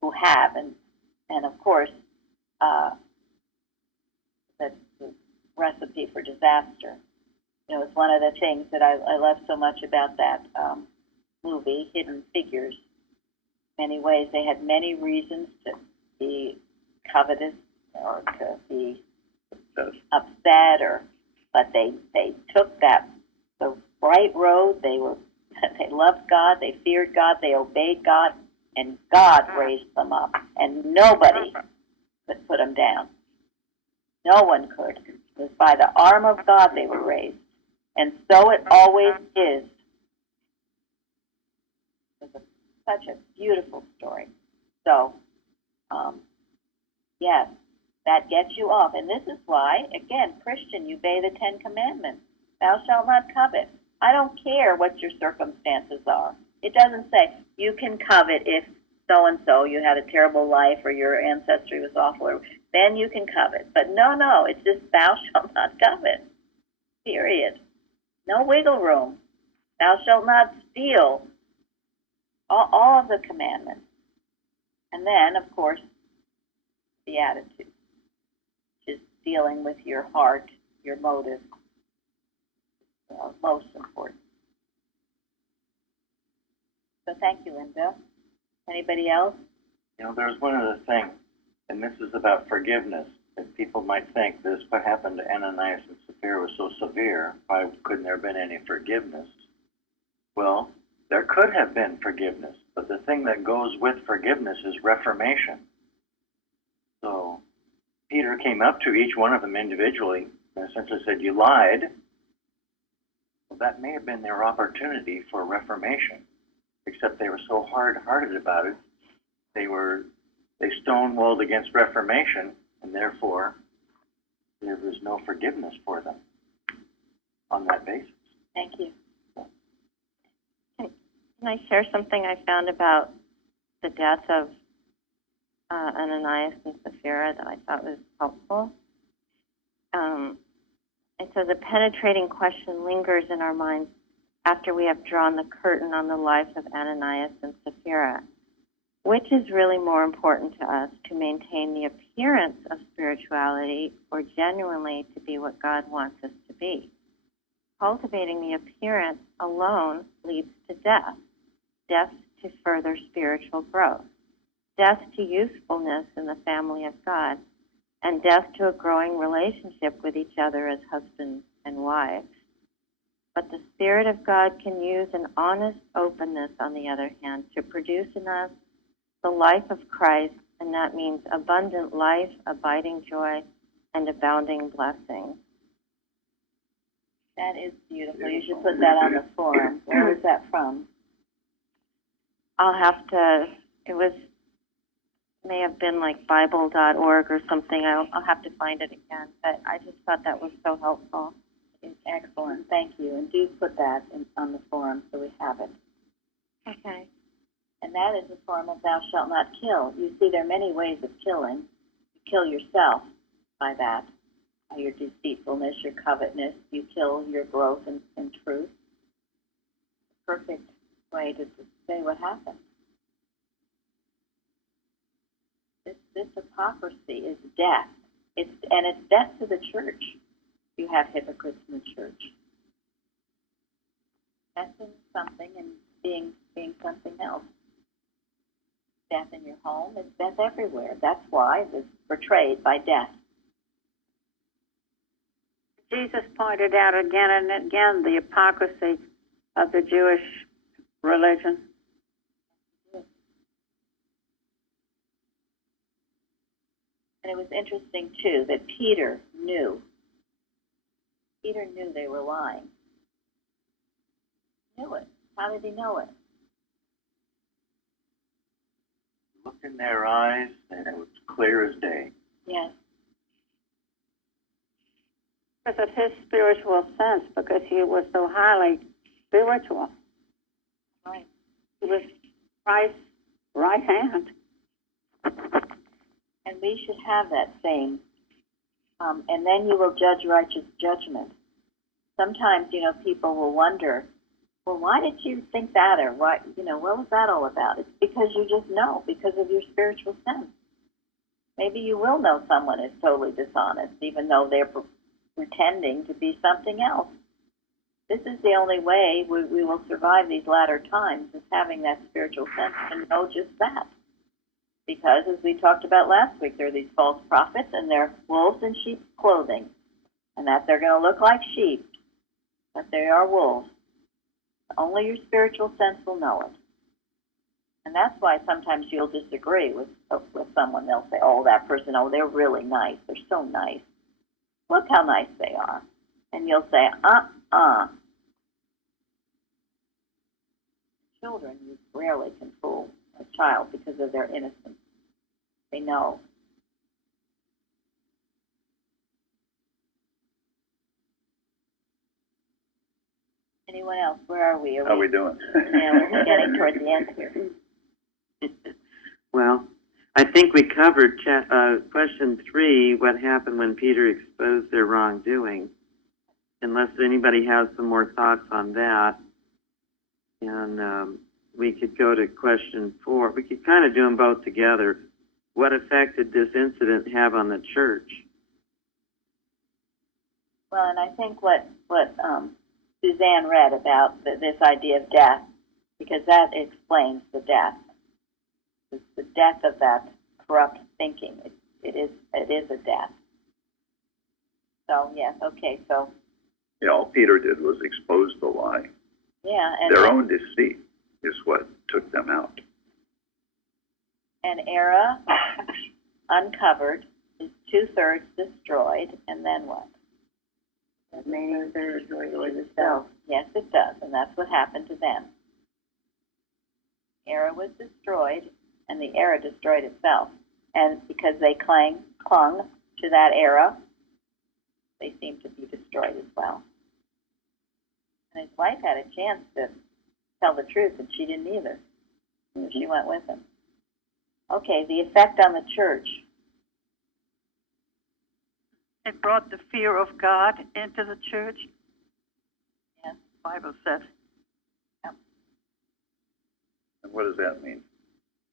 who have, and of course, that's the recipe for disaster. It's one of the things that I love so much about that movie, Hidden Figures. In many ways, they had many reasons to be covetous or to be upset, but they took the right road. They loved God, they feared God, they obeyed God, and God raised them up, and nobody could put them down. No one could. It was by the arm of God they were raised. And so it always is. It's such a beautiful story. So, yes, that gets you off. And this is why, again, Christian, you obey the 10 Commandments. Thou shalt not covet. I don't care what your circumstances are. It doesn't say you can covet if so-and-so, you had a terrible life or your ancestry was awful, or then you can covet. But no, it's just thou shalt not covet, period. No wiggle room. Thou shalt not steal. All of the commandments. And then, of course, the attitude, which is dealing with your heart, your motive, most important. So thank you, Linda. Anybody else? There's one other thing, and this is about forgiveness. That people might think this, what happened to Ananias and Sapphira was so severe, why couldn't there have been any forgiveness? Well, there could have been forgiveness, but the thing that goes with forgiveness is reformation. So Peter came up to each one of them individually and essentially said, you lied. Well, that may have been their opportunity for reformation, except they were so hard-hearted about it, they stonewalled against reformation, and therefore there was no forgiveness for them on that basis. Thank you. Can I share something I found about the death of Ananias and Sapphira that I thought was helpful? It says a penetrating question lingers in our minds after we have drawn the curtain on the life of Ananias and Sapphira. Which is really more important to us, to maintain the appearance of spirituality or genuinely to be what God wants us to be? Cultivating the appearance alone leads to death, death to further spiritual growth, death to usefulness in the family of God, and death to a growing relationship with each other as husbands and wives. But the Spirit of God can use an honest openness, on the other hand, to produce in us the life of Christ, and that means abundant life, abiding joy, and abounding blessing. That is beautiful. You should put that on the forum. Where was that from? I'll have to, may have been like Bible.org or something. I'll have to find it again. But I just thought that was so helpful. It's excellent. Thank you. And do put that on the forum so we have it. Okay. And that is the form of thou shalt not kill. You see, there are many ways of killing. You kill yourself by that, by your deceitfulness, your covetousness. You kill your growth in truth. Perfect way to say what happened. This hypocrisy is death. It's death to the church. You have hypocrites in the church. Death in something and being something else. Death in your home is death everywhere. That's why it was portrayed by death. Jesus pointed out again and again the hypocrisy of the Jewish religion. And it was interesting, too, that Peter knew. Peter knew they were lying. He knew it. How did he know it? Looked in their eyes, and it was clear as day. Yes. Because of his spiritual sense, because he was so highly spiritual. Right. He was Christ's right hand. And we should have that same. And then you will judge righteous judgment. Sometimes, people will wonder, well, why did you think that? Or what was that all about? It's because you just know, because of your spiritual sense. Maybe you will know someone is totally dishonest, even though they're pretending to be something else. This is the only way we will survive these latter times, is having that spiritual sense to know just that. Because, as we talked about last week, there are these false prophets, and they're wolves in sheep's clothing, and that they're going to look like sheep, but they are wolves. Only your spiritual sense will know it. And that's why sometimes you'll disagree with someone. They'll say, oh, that person, they're really nice. They're so nice. Look how nice they are. And you'll say, Children, you rarely can fool a child because of their innocence. They know. Anyone else? Where are we? How are we doing? Yeah, we're getting toward the end here. Well, I think we covered question 3, what happened when Peter exposed their wrongdoing, unless anybody has some more thoughts on that. And we could go to question 4. We could kind of do them both together. What effect did this incident have on the church? Well, and I think what Suzanne read about this idea of death, because that explains the death. It's the death of that corrupt thinking. It is a death. So, yes, okay, so. Yeah, all Peter did was expose the lie. Yeah. And their own deceit is what took them out. An era uncovered is 2/3 destroyed, and then what? The remaining third destroyed itself. Yes, it does, and that's what happened to them. Era was destroyed, and the era destroyed itself. And because they clung to that era, they seemed to be destroyed as well. And his wife had a chance to tell the truth, and she didn't either. So she went with him. Okay, the effect on the church. It brought the fear of God into the church. Yeah. The Bible says What does that mean?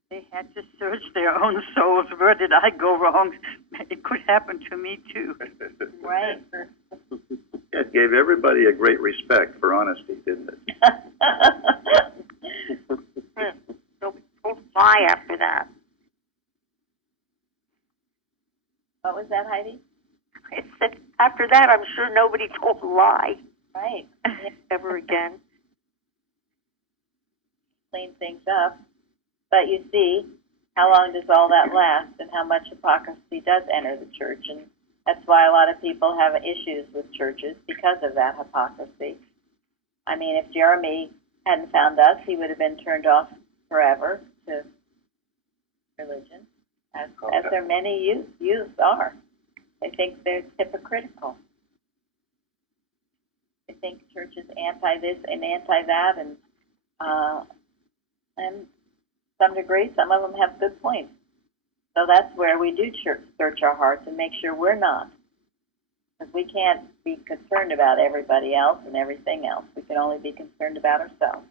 They had to search their own souls. Where did I go wrong? It could happen to me too. Right. It gave everybody a great respect for honesty, didn't it? Don't lie after that. What was that, Heidi? I said, after that, I'm sure nobody told a lie Right. ever again. Clean things up. But you see, how long does all that last, and how much hypocrisy does enter the church? And that's why a lot of people have issues with churches, because of that hypocrisy. I mean, if Jeremy hadn't found us, he would have been turned off forever to religion, as there many youths are. They think they're hypocritical. They think church is anti this and anti that, and to some degree, some of them have good points. So that's where we do search our hearts and make sure we're not. Because we can't be concerned about everybody else and everything else. We can only be concerned about ourselves.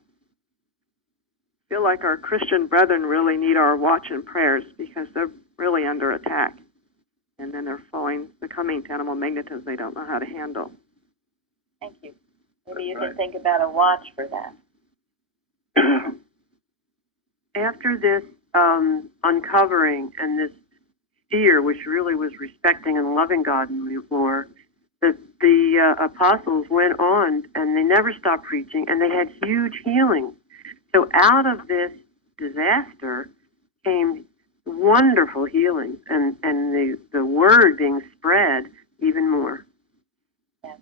I feel like our Christian brethren really need our watch and prayers because they're really under attack. And then they're becoming to animal magnetism they don't know how to handle. Thank you. Maybe you can think about a watch for that. After this uncovering and this fear, which really was respecting and loving God more, the apostles went on and they never stopped preaching, and they had huge healings. So out of this disaster came wonderful healings, and the word being spread even more. Yes.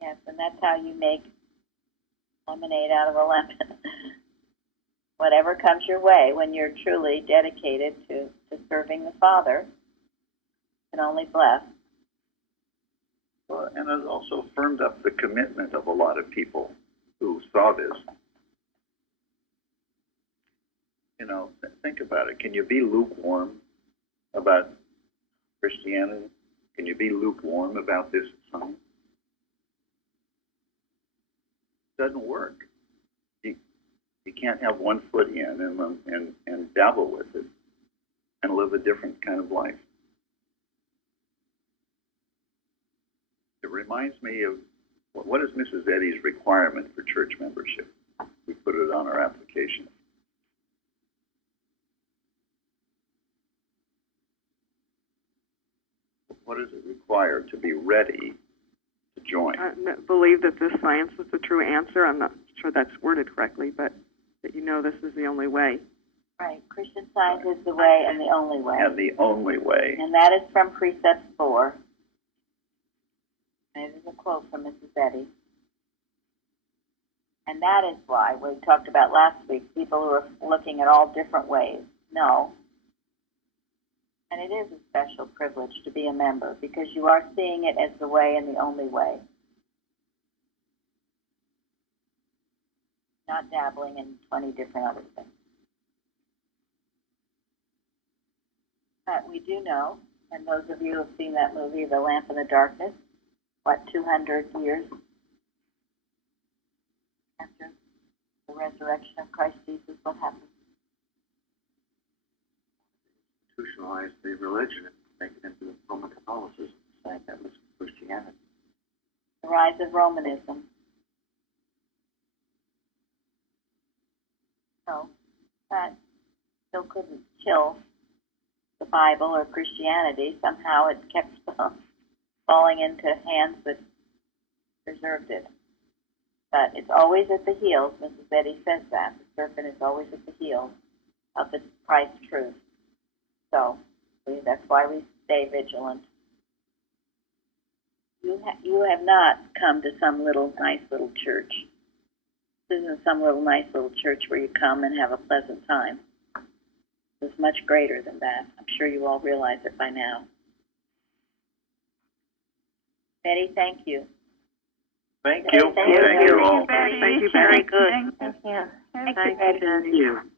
Yes, and that's how you make lemonade out of a lemon. Whatever comes your way, when you're truly dedicated to serving the Father, can only bless. Well, and it also firmed up the commitment of a lot of people who saw this. You know, think about it. Can you be lukewarm about Christianity? Can you be lukewarm about this science? It doesn't work. You can't have one foot in and dabble with it and live a different kind of life. It reminds me of what is Mrs. Eddy's requirement for church membership? We put it on our application. What does it require to be ready to join? I believe that this science is the true answer. I'm not sure that's worded correctly, but that you know this is the only way. Right. Christian Science is the way and the only way. And the only way. And that is from Precept 4. And it is a quote from Mrs. Eddy. And that is why we talked about last week, people who are looking at all different ways. No. And it is a special privilege to be a member because you are seeing it as the way and the only way. Not dabbling in 20 different other things. But we do know, and those of you who have seen that movie, The Lamp in the Darkness, 200 years after the resurrection of Christ Jesus, what happened? Institutionalize the religion and make it into Roman Catholicism, saying that was Christianity. The rise of Romanism. So that still couldn't kill the Bible or Christianity. Somehow it kept falling into hands that preserved it. But it's always at the heels, Mrs. Eddy says that. The serpent is always at the heels of the Christ truth. So that's why we stay vigilant. You have not come to some nice little church. This isn't some nice little church where you come and have a pleasant time. It's much greater than that. I'm sure you all realize it by now. Betty, thank you. Thank you. Thank you all. Thank you, very good. Thank you. Thank you, Betty. Thank you.